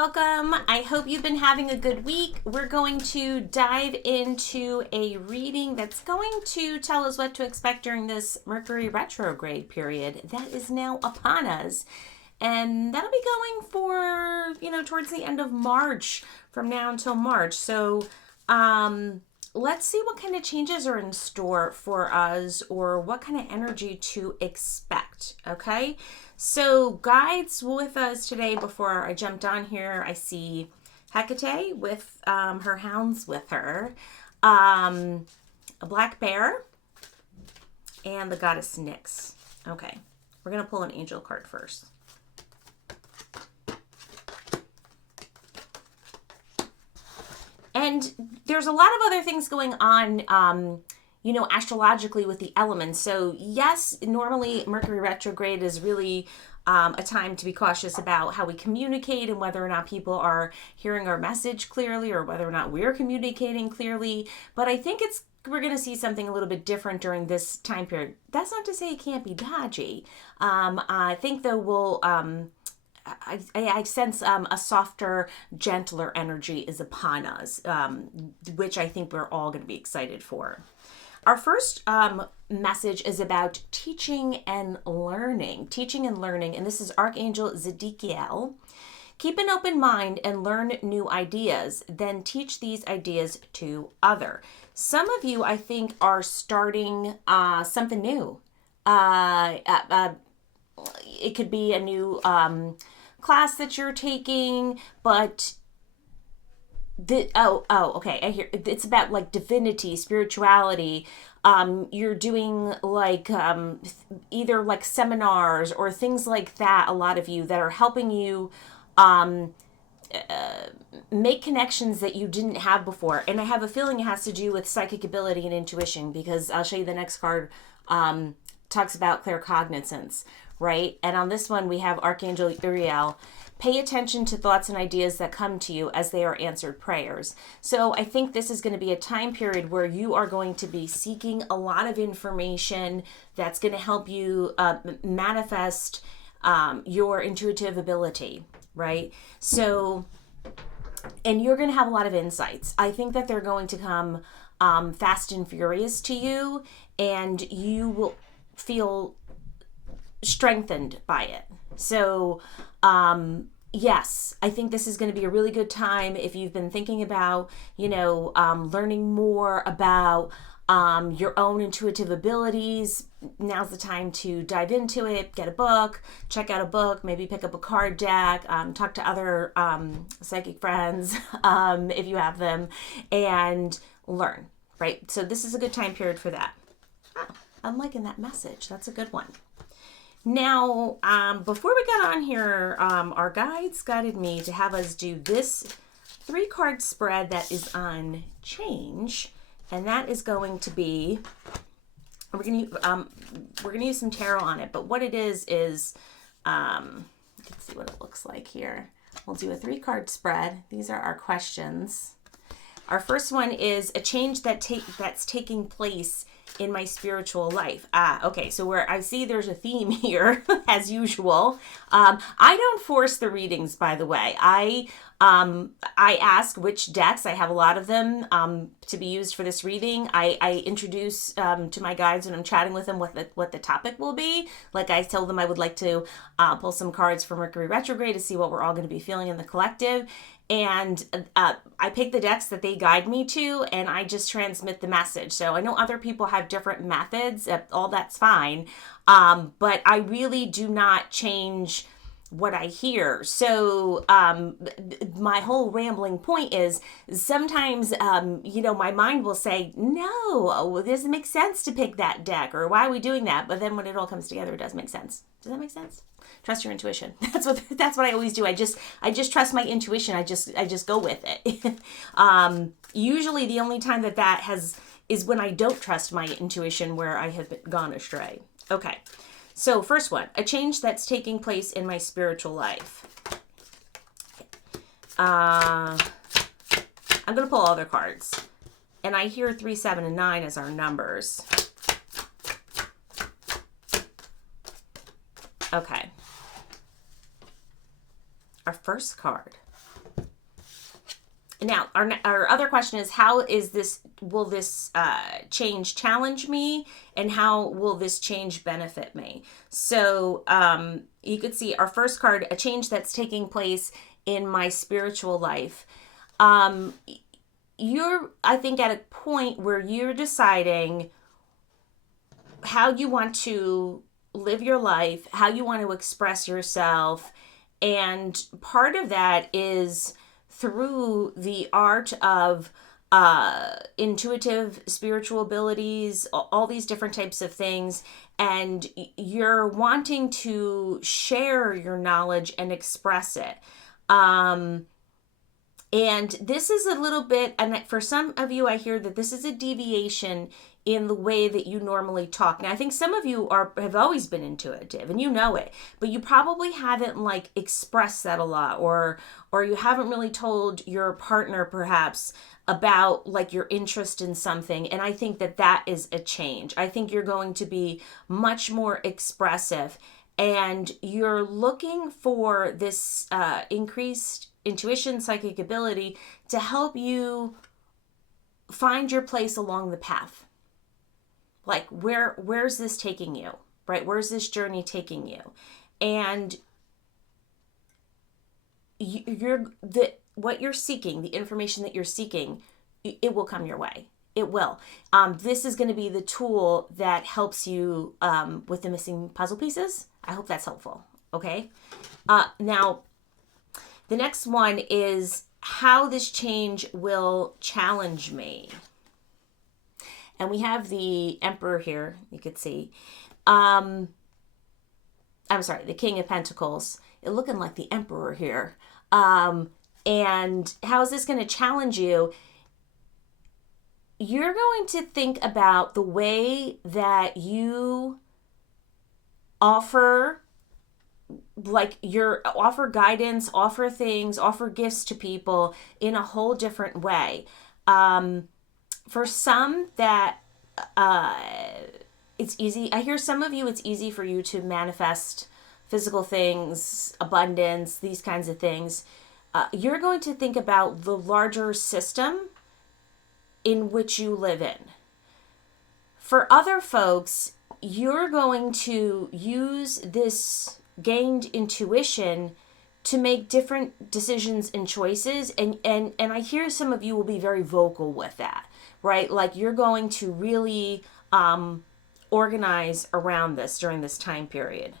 welcome. I hope you've been having a good week. We're going to dive into a reading that's going to tell us what to expect during this Mercury Retrograde period that is now upon us. And that'll be going for, towards the end of March, from now until March. So, let's see what kind of changes are in store for us or what kind of energy to expect, okay? So guides with us today. Before I jumped on here, I see Hecate with her hounds with her, a black bear, and the goddess Nyx. Okay, we're going to pull an angel card first. And there's a lot of other things going on, astrologically with the elements. So yes, normally Mercury retrograde is really a time to be cautious about how we communicate and whether or not people are hearing our message clearly or whether or not we're communicating clearly. But I think we're going to see something a little bit different during this time period. That's not to say it can't be dodgy. I think though we'll... I sense a softer, gentler energy is upon us, which I think we're all going to be excited for. Our first message is about teaching and learning. Teaching and learning, and this is Archangel Zadkiel. Keep an open mind and learn new ideas, then teach these ideas to other. Some of you, I think, are starting something new. It could be a new class that you're taking, but okay. I hear it's about like divinity, spirituality. You're doing like either like seminars or things like that. A lot of you that are helping you make connections that you didn't have before. And I have a feeling it has to do with psychic ability and intuition, because I'll show you the next card talks about claircognizance. Right? And on this one, we have Archangel Uriel. Pay attention to thoughts and ideas that come to you as they are answered prayers. So I think this is going to be a time period where you are going to be seeking a lot of information that's going to help you manifest your intuitive ability, right? So, and you're going to have a lot of insights. I think that they're going to come fast and furious to you, and you will feel strengthened by it. So, yes, I think this is going to be a really good time if you've been thinking about, learning more about your own intuitive abilities. Now's the time to dive into it, get a book, check out a book, maybe pick up a card deck, talk to other psychic friends if you have them, and learn, right? So this is a good time period for that. Oh, I'm liking that message. That's a good one. Now, before we got on here, our guides guided me to have us do this 3-card spread that is on change, and that is going to be, we're gonna use some tarot on it. But what it is let's see what it looks like here. We'll do a 3-card spread. These are our questions. Our first one is a change that's taking place in my spiritual life. Okay, so where I see there's a theme here, as usual. I don't force the readings, by the way. I ask which decks. I have a lot of them to be used for this reading. I introduce to my guides when I'm chatting with them what the topic will be. Like I tell them I would like to pull some cards for Mercury retrograde to see what we're all going to be feeling in the collective. And I pick the decks that they guide me to, and I just transmit the message. So I know other people have different methods. All that's fine. But I really do not change what I hear. So my whole rambling point is sometimes, my mind will say, no, it doesn't make sense to pick that deck, or why are we doing that? But then when it all comes together, it does make sense. Does that make sense? Trust your intuition. That's what I always do. I just trust my intuition. I just go with it. Usually the only time that is when I don't trust my intuition, where I have gone astray. Okay. So first one, a change that's taking place in my spiritual life. I'm going to pull all their cards. And I hear 3, 7, and 9 as our numbers. Okay. Our first card. Now, our other question is, will this change challenge me, and how will this change benefit me? So you could see our first card, a change that's taking place in my spiritual life. You're, I think, at a point where you're deciding how you want to live your life, how you want to express yourself. And part of that is through the art of intuitive spiritual abilities, all these different types of things. And you're wanting to share your knowledge and express it. And this is a little bit, and for some of you, I hear that this is a deviation in the way that you normally talk. Now, I think some of you have always been intuitive, and you know it, but you probably haven't like expressed that a lot, or you haven't really told your partner perhaps about like your interest in something. And I think that is a change. I think you're going to be much more expressive, and you're looking for this increased intuition, psychic ability to help you find your place along the path. Like, where's this taking you, right? Where's this journey taking you? And what you're seeking, the information that you're seeking, it will come your way. It will. This is going to be the tool that helps you with the missing puzzle pieces. I hope that's helpful. Okay. Now, the next one is how this change will challenge me. And we have the Emperor here, you could see. I'm sorry, the King of Pentacles. It's looking like the Emperor here. And how is this going to challenge you? You're going to think about the way that you offer guidance, offer things, offer gifts to people in a whole different way. For some that it's easy. I hear some of you, it's easy for you to manifest physical things, abundance, these kinds of things. You're going to think about the larger system in which you live in. For other folks, you're going to use this gained intuition to make different decisions and choices, and I hear some of you will be very vocal with that, right? Like you're going to really organize around this during this time period.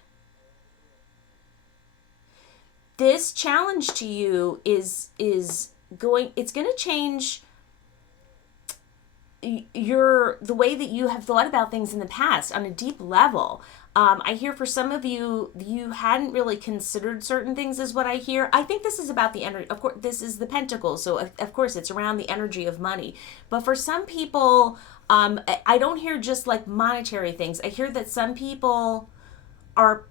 This challenge to you it's going to change the way that you have thought about things in the past on a deep level. I hear for some of you, you hadn't really considered certain things, is what I hear. I think this is about the energy. Of course, this is the Pentacles, so of course it's around the energy of money. But for some people, I don't hear just like monetary things. I hear that some people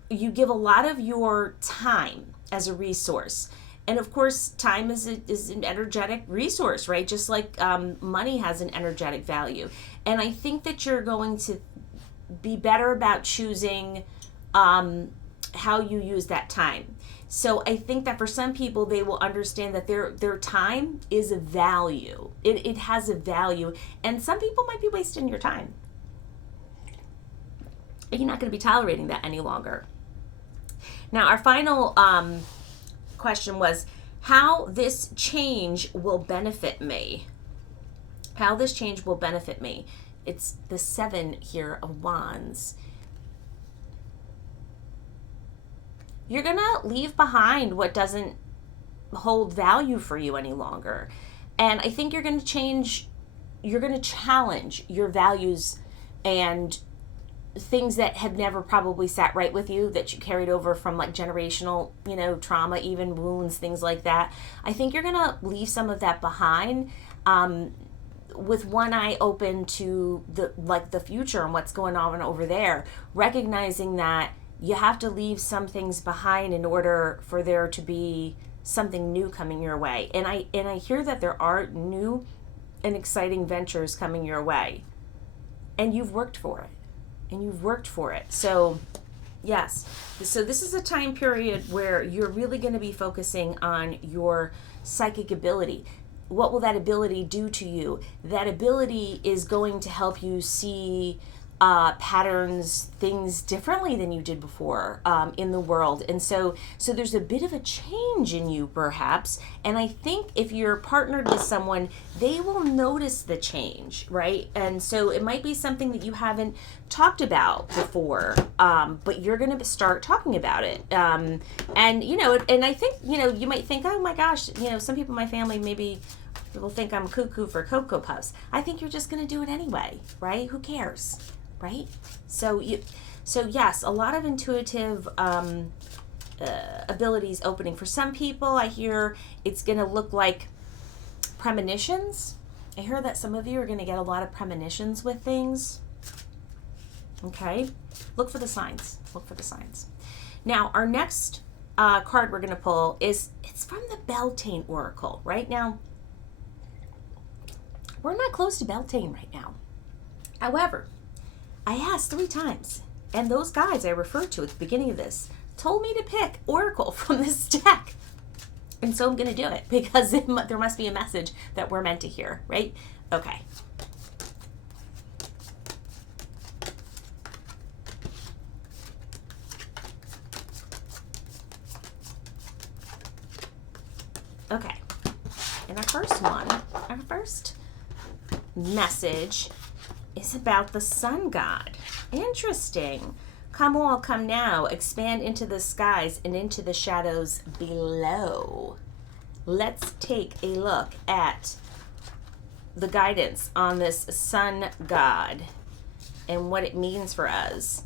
you give a lot of your time as a resource. And of course, time is an energetic resource, right? Just like money has an energetic value. And I think that you're going to be better about choosing how you use that time. So I think that for some people, they will understand that their time is a value. It has a value. And some people might be wasting your time. You're not going to be tolerating that any longer. Now, our final question was how this change will benefit me. How this change will benefit me. It's the 7 here of Wands. You're going to leave behind what doesn't hold value for you any longer. And I think you're going to challenge your values and things that have never probably sat right with you, that you carried over from like generational, trauma, even wounds, things like that. I think you're going to leave some of that behind, with one eye open to the future and what's going on over there, recognizing that you have to leave some things behind in order for there to be something new coming your way. And I hear that there are new and exciting ventures coming your way, and you've worked for it. So yes, so this is a time period where you're really going to be focusing on your psychic ability. what will that ability do to you? That ability is going to help you see patterns, things differently than you did before in the world. And so there's a bit of a change in you, perhaps. And I think if you're partnered with someone, they will notice the change, right? And so it might be something that you haven't talked about before, but you're going to start talking about it. And, and I think, you might think, oh my gosh, some people in my family maybe will think I'm cuckoo for Cocoa Puffs. I think you're just going to do it anyway, right? Who cares? Right? So yes, a lot of intuitive abilities opening. For some people, I hear it's going to look like premonitions. I hear that some of you are going to get a lot of premonitions with things. Okay? Look for the signs. Look for the signs. Now, our next card we're going to pull it's from the Beltane Oracle. Right now, we're not close to Beltane right now. However, I asked 3 times, and those guys I referred to at the beginning of this told me to pick Oracle from this deck. And so I'm going to do it because there must be a message that we're meant to hear, right? Okay. Okay. And our first message is about the sun god. Interesting. Come all, come now, expand into the skies and into the shadows below. Let's take a look at the guidance on this sun god and what it means for us.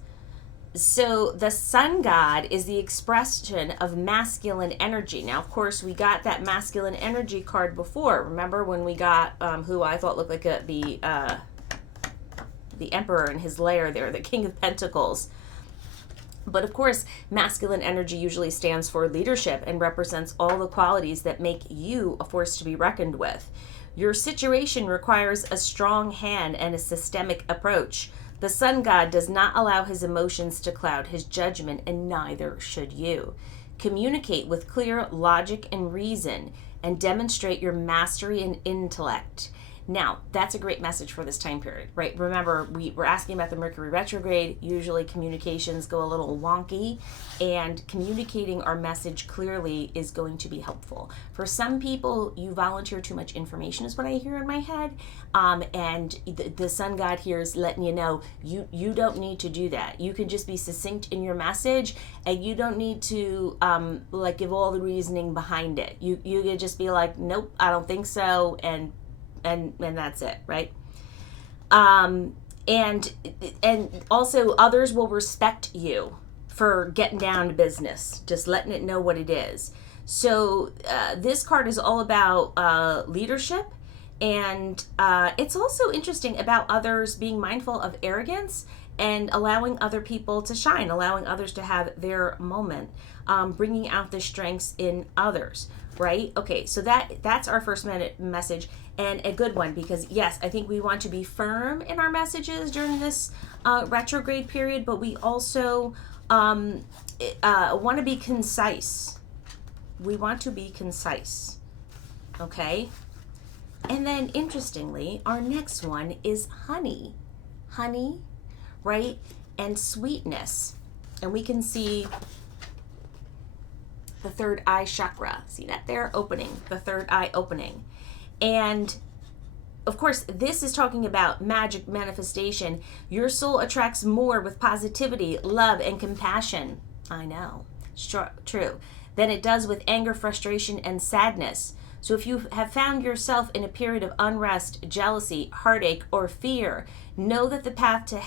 So the sun god is the expression of masculine energy. Now, of course, we got that masculine energy card before. Remember when we got who I thought looked like the emperor in his lair there, the King of Pentacles. But of course, masculine energy usually stands for leadership and represents all the qualities that make you a force to be reckoned with. Your situation requires a strong hand and a systemic approach. The sun god does not allow his emotions to cloud his judgment, and neither should you. Communicate with clear logic and reason, and demonstrate your mastery and intellect. Now, that's a great message for this time period, right? Remember, we're asking about the Mercury Retrograde. Usually communications go a little wonky, and communicating our message clearly is going to be helpful. For some people, you volunteer too much information is what I hear in my head, and the sun god here is letting you know you don't need to do that. You can just be succinct in your message, and you don't need to give all the reasoning behind it. You can just be like, nope, I don't think so, and that's it, right? And also others will respect you for getting down to business, just letting it know what it is. So this card is all about leadership, and it's also interesting about others being mindful of arrogance and allowing other people to shine, allowing others to have their moment, bringing out the strengths in others, right? Okay, so that's our first message, and a good one, because yes, I think we want to be firm in our messages during this retrograde period, but we also want to be concise. We want to be concise, okay? And then, interestingly, our next one is honey, right? And sweetness. And we can see the third eye chakra. See that there? Opening, the third eye opening. And of course, this is talking about magic manifestation. Your soul attracts more with positivity, love, and compassion. I know, it's true. Than it does with anger, frustration, and sadness. So if you have found yourself in a period of unrest, jealousy, heartache, or fear, know that the path to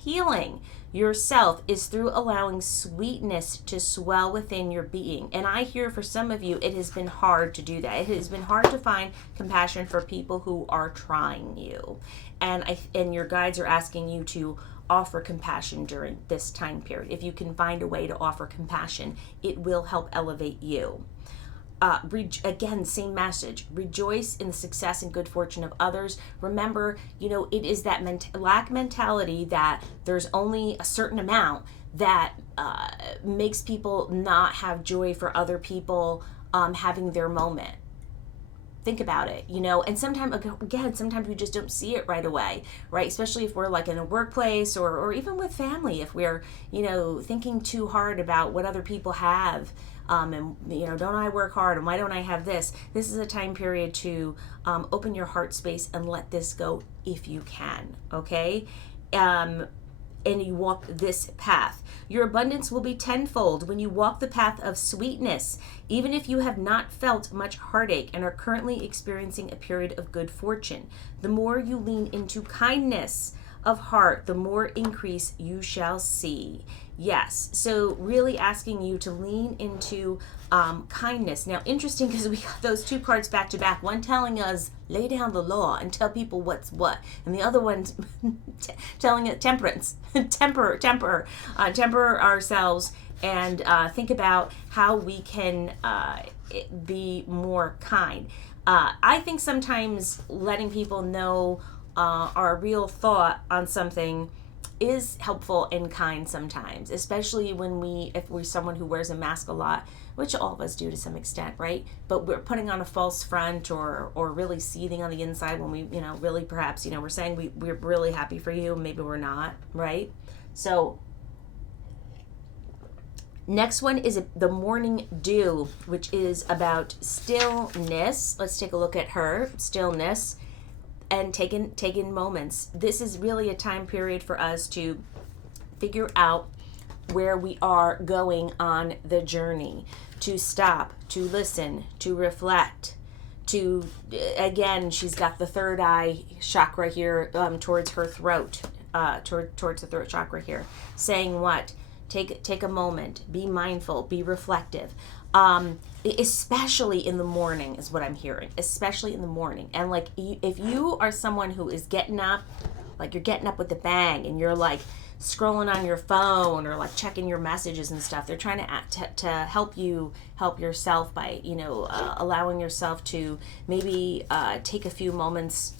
healing yourself is through allowing sweetness to swell within your being. And I hear for some of you, it has been hard to do that. It has been hard to find compassion for people who are trying you. And your guides are asking you to offer compassion during this time period. If you can find a way to offer compassion, it will help elevate you. Again, same message. Rejoice in the success and good fortune of others. Remember, it is that lack mentality that there's only a certain amount that makes people not have joy for other people having their moment. think about it, and sometimes, again, sometimes we just don't see it right away, right? Especially if we're like in a workplace or even with family, if we're, thinking too hard about what other people have. And don't I work hard, and why don't I have this? This is a time period to open your heart space and let this go if you can, okay? And you walk this path. Your abundance will be tenfold when you walk the path of sweetness, even if you have not felt much heartache and are currently experiencing a period of good fortune. The more you lean into kindness of heart, the more increase you shall see. Yes, so really asking you to lean into kindness. Now, interesting, because we got those two cards back to back. One telling us lay down the law and tell people what's what, and the other one telling it temperance, temper ourselves, and think about how we can be more kind. I think sometimes letting people know our real thought on something is helpful and kind sometimes, especially if we're someone who wears a mask a lot, which all of us do to some extent, right? But we're putting on a false front or really seething on the inside when we, really perhaps, we're saying we're really happy for you, maybe we're not, right? So next one is the morning dew, which is about stillness. Let's take a look at her stillness and taking moments. This is really a time period for us to figure out where we are going on the journey, to stop, to listen, to reflect, to, again, she's got the third eye chakra here towards her throat, towards the throat chakra here, saying what? Take a moment, be mindful, be reflective. Especially in the morning is what I'm hearing, especially in the morning. And like, if you are someone who is getting up, like you're getting up with a bang and you're like scrolling on your phone or like checking your messages and stuff, they're trying to help you help yourself by, allowing yourself to maybe take a few moments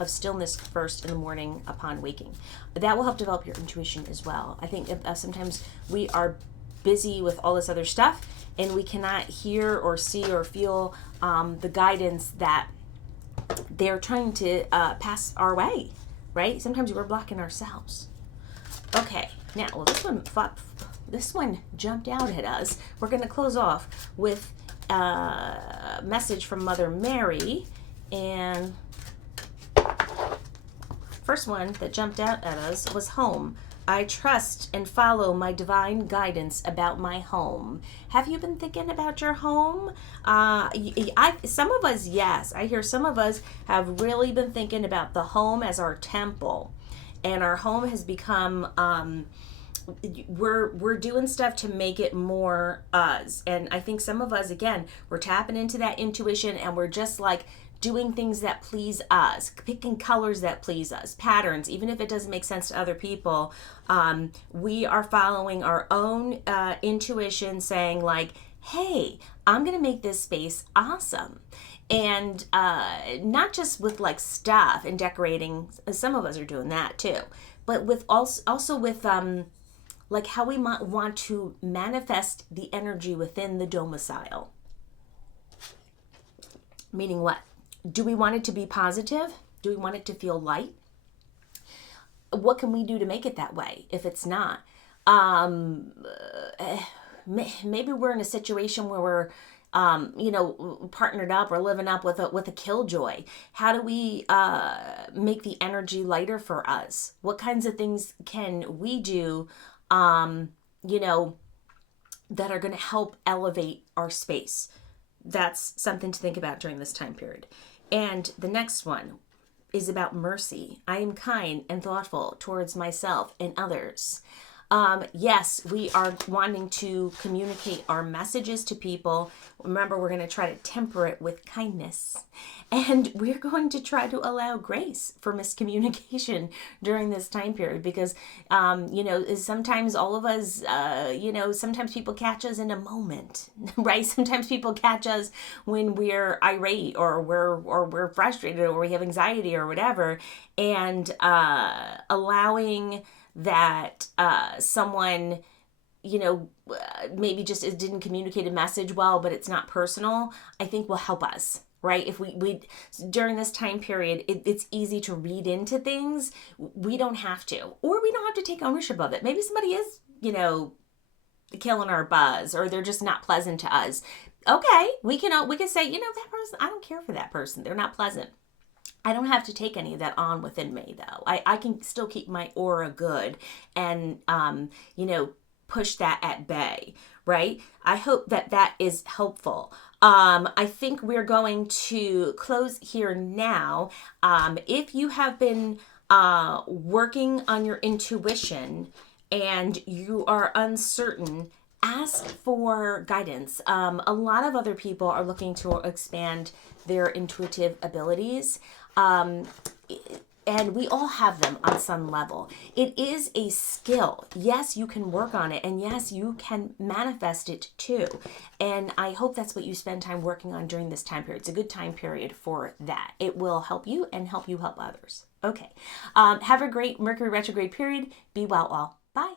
of stillness first in the morning upon waking. That will help develop your intuition as well. I think sometimes we are busy with all this other stuff and we cannot hear or see or feel the guidance that they're trying to pass our way, right? Sometimes we're blocking ourselves. Okay, now, well, this one jumped out at us. We're going to close off with a message from Mother Mary, and first one that jumped out at us was home. I trust and follow my divine guidance about my home. Have you been thinking about your home? Some of us, yes. I hear some of us have really been thinking about the home as our temple. And our home has become, we're doing stuff to make it more us. And I think some of us, again, we're tapping into that intuition and we're just like doing things that please us, picking colors that please us, patterns, even if it doesn't make sense to other people. We are following our own intuition, saying like, hey, I'm going to make this space awesome. And not just with like stuff and decorating, some of us are doing that too, but with also with like how we might want to manifest the energy within the domicile. Meaning what? Do we want it to be positive? Do we want it to feel light? What can we do to make it that way if it's not? Maybe we're in a situation where we're partnered up or living up with a killjoy. How do we make the energy lighter for us? What kinds of things can we do, that are going to help elevate our space? That's something to think about during this time period. And the next one is about mercy. I am kind and thoughtful towards myself and others. Yes, we are wanting to communicate our messages to people. Remember, we're going to try to temper it with kindness. And we're going to try to allow grace for miscommunication during this time period because, sometimes all of us, sometimes people catch us in a moment, right? Sometimes people catch us when we're irate or we're frustrated or we have anxiety or whatever. And allowing that someone, maybe just didn't communicate a message well, but it's not personal, I think will help us. right? If we during this time period, it's easy to read into things. We don't have to, or we don't have to take ownership of it. Maybe somebody is, killing our buzz, or they're just not pleasant to us. Okay, we can say, that person, I don't care for that person. They're not pleasant. I don't have to take any of that on within me, though. I can still keep my aura good and, push that at bay, right? I hope that is helpful. I think we're going to close here now. If you have been working on your intuition and you are uncertain, ask for guidance. A lot of other people are looking to expand their intuitive abilities. And we all have them on some level. It is a skill. Yes, you can work on it, and yes, you can manifest it too. And I hope that's what you spend time working on during this time period. It's a good time period for that. It will help you and help you help others. Okay. Have a great Mercury retrograde period. Be well all. Bye.